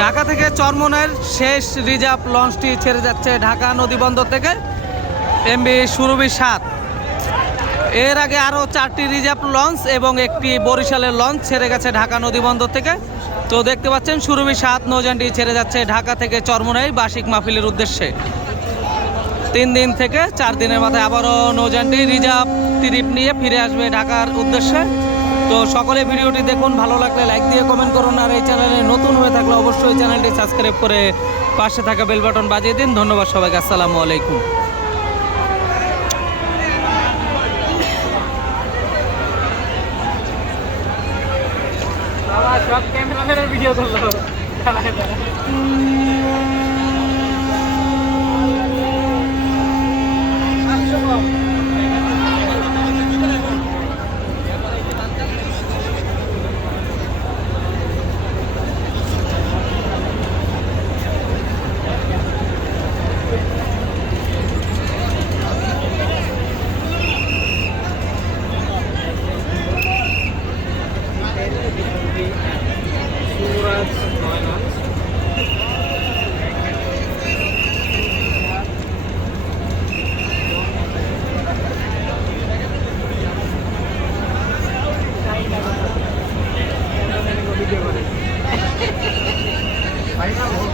ঢাকা থেকে চরমনের শেষ রিজার্ভ লঞ্চটি ছেড়ে যাচ্ছে ঢাকা নদীবন্দর থেকে। এমবি সুরভি সাত। এর আগে আরও চারটি রিজার্ভ লঞ্চ এবং একটি বরিশালের লঞ্চ ছেড়ে গেছে ঢাকা নদীবন্দর থেকে। তো দেখতে পাচ্ছেন, সুরভি সাত নৌযানটি ছেড়ে যাচ্ছে ঢাকা থেকে চরমনাই বার্ষিক মাহফিলের উদ্দেশ্যে। তিন দিন থেকে চার দিনের মাথায় আবারও নৌযানটি রিজার্ভ ট্রিপ নিয়ে ফিরে আসবে ঢাকার উদ্দেশ্যে। তো সকলে ভিডিওটি দেখুন, ভালো লাগলে লাইক দিয়ে কমেন্ট করুন, আর এই চ্যানেলে নতুন হয়ে থাকলে অবশ্যই চ্যানেলটি সাবস্ক্রাইব করে পাশে থাকা বেল বাটন বাজিয়ে দিন। ধন্যবাদ সবাইকে, আসসালামু আলাইকুম। সব ক্যামেরাম্যানের ভিডিও করল।